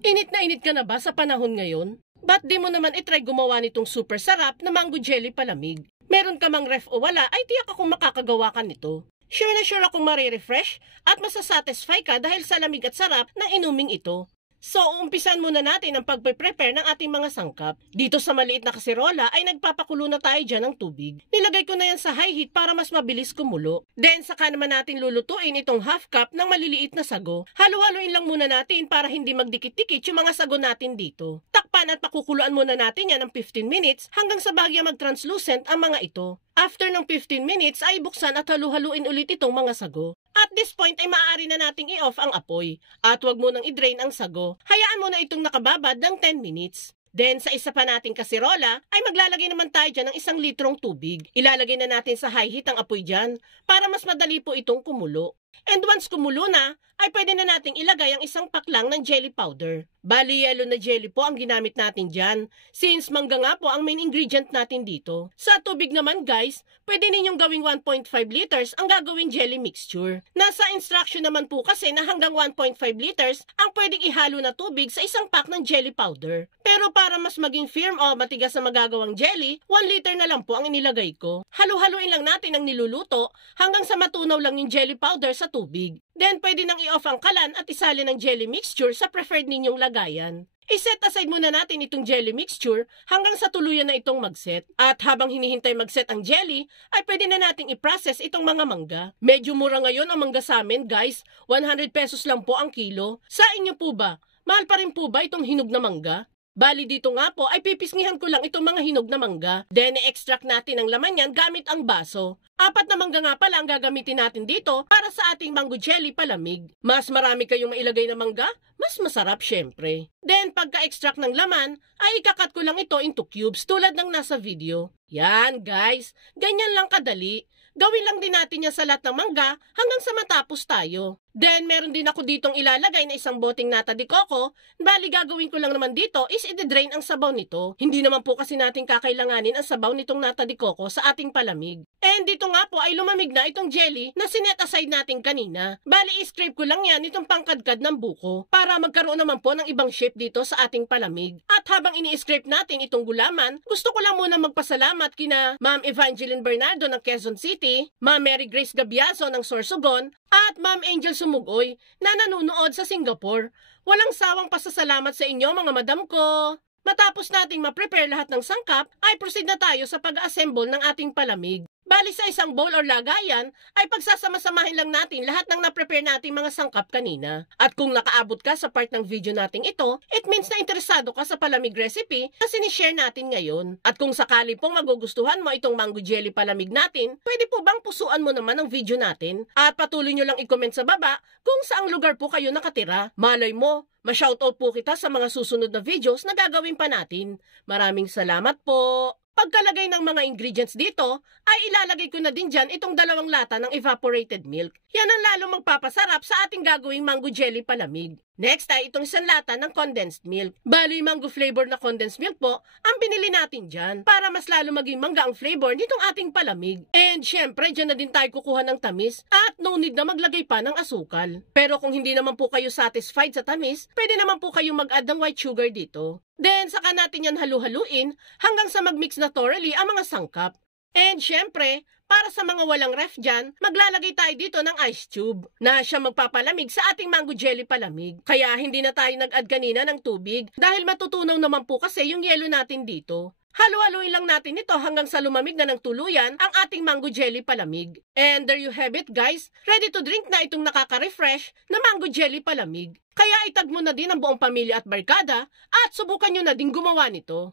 Init na init ka na ba sa panahon ngayon? Ba't di mo naman itry gumawa nitong super sarap na mango jelly palamig? Meron ka mang ref o wala, ay tiyak akong makakagawa ka nito. Sure na sure akong marirefresh at masasatisfy ka dahil sa lamig at sarap ng inuming ito. So, umpisan muna natin ang pagpe-prepare ng ating mga sangkap. Dito sa maliit na kaserola ay nagpapakulo na tayo dyan ng tubig. Nilagay ko na yan sa high heat para mas mabilis kumulo. Then, saka naman natin lulutuin itong half cup ng maliliit na sago. Halo-haloin lang muna natin para hindi magdikit-dikit yung mga sago natin dito. Takpan at pakukuluan muna natin yan ng 15 minutes hanggang sa bahagya mag-translucent ang mga ito. After ng 15 minutes ay buksan at halu-haluin ulit itong mga sago. At this point ay maaari na nating i-off ang apoy. At huwag mo nang i-drain ang sago. Hayaan mo na itong nakababad ng 10 minutes. Then sa isa pa nating kaserola ay maglalagay naman tayo dyan ng 1 litrong tubig. Ilalagay na natin sa high heat ang apoy dyan para mas madali po itong kumulo. And once kumulo na, ay pwede na nating ilagay ang 1 pack lang ng jelly powder. Bali, yellow na jelly po ang ginamit natin dyan, since mangga nga po ang main ingredient natin dito. Sa tubig naman guys, pwede ninyong gawing 1.5 liters ang gagawing jelly mixture. Nasa instruction naman po kasi na hanggang 1.5 liters ang pwedeng ihalo na tubig sa 1 pack ng jelly powder. Pero para mas maging firm o matigas na magagawang jelly, 1 liter na lang po ang inilagay ko. Halu-haluin lang natin ang niluluto hanggang sa matunaw lang yung jelly powder sa tubig. Then pwede nang i-off ang kalan at isalin ng jelly mixture sa preferred ninyong lagayan. I-set aside muna natin itong jelly mixture hanggang sa tuluyan na itong mag-set. At habang hinihintay mag-set ang jelly, ay pwede na nating i-process itong mga mangga. Medyo mura ngayon ang mangga sa amin guys, 100 pesos lang po ang kilo. Sa inyo po ba? Mahal pa rin po ba itong hinog na mangga? Bali dito nga po ay pipisngihan ko lang itong mga hinog na mangga. Then i-extract natin ang laman yan gamit ang baso. 4 na mangga nga pala ang gagamitin natin dito para sa ating mango jelly palamig. Mas marami kayong mailagay na mangga, mas masarap syempre. Then pagka-extract ng laman, ay ikakat ko lang ito into cubes tulad ng nasa video. Yan guys, ganyan lang kadali. Gawin lang din natin yan sa lahat ng mangga hanggang sa matapos tayo. Then, meron din ako ditong ilalagay na 1 boteng nata de coco. Bali, gagawin ko lang naman dito is i-drain ang sabaw nito. Hindi naman po kasi natin kakailanganin ang sabaw nitong nata de coco sa ating palamig. And dito nga po ay lumamig na itong jelly na sinet aside natin kanina. Bali, i-scrape ko lang yan itong pangkadkad ng buko para magkaroon naman po ng ibang shape dito sa ating palamig. At habang ini-scrape natin itong gulaman, gusto ko lang muna magpasalamat kina Ma'am Evangeline Bernardo ng Quezon City, Ma'am Mary Grace Gabiazo ng Sorsogon, at Ma'am Angel Sumugoy na nanunood sa Singapore. Walang sawang pasasalamat sa inyo mga madam ko. Matapos nating ma-prepare lahat ng sangkap, ay proceed na tayo sa pag-assemble ng ating palamig. Bali sa isang bowl or lagayan, ay pagsasama-samahin lang natin lahat ng na-prepare nating mga sangkap kanina. At kung nakaabot ka sa part ng video nating ito, it means na interesado ka sa palamig recipe na sinishare natin ngayon. At kung sakali pong magugustuhan mo itong mango jelly palamig natin, pwede po bang pusuan mo naman ang video natin? At patuloy nyo lang i-comment sa baba kung saang lugar po kayo nakatira. Malay mo, ma-shoutout po kita sa mga susunod na videos na gagawin pa natin. Maraming salamat po! Pagkalagay ng mga ingredients dito, ay ilalagay ko na din dyan itong 2 lata ng evaporated milk. Yan ang lalo magpapasarap sa ating gagawing mango jelly palamig. Next ay itong 1 lata ng condensed milk. Bali, mango flavor na condensed milk po ang binili natin dyan para mas lalo maging mangga ang flavor nitong ating palamig. And syempre, dyan na din tayo kukuha ng tamis at no need na maglagay pa ng asukal. Pero kung hindi naman po kayo satisfied sa tamis, pwede naman po kayong mag-add ng white sugar dito. Then, saka natin yan halu-haluin hanggang sa mag-mix na thoroughly ang mga sangkap. And syempre, para sa mga walang ref dyan, maglalagay tayo dito ng ice tube na siya magpapalamig sa ating mango jelly palamig. Kaya hindi na tayo nag-add kanina ng tubig dahil matutunaw naman po kasi yung yelo natin dito. Halo-haloin lang natin ito hanggang sa lumamig na ng tuluyan ang ating mango jelly palamig. And there you have it guys, ready to drink na itong nakaka-refresh na mango jelly palamig. Kaya itag mo na din ang buong pamilya at barkada at subukan nyo na din gumawa nito.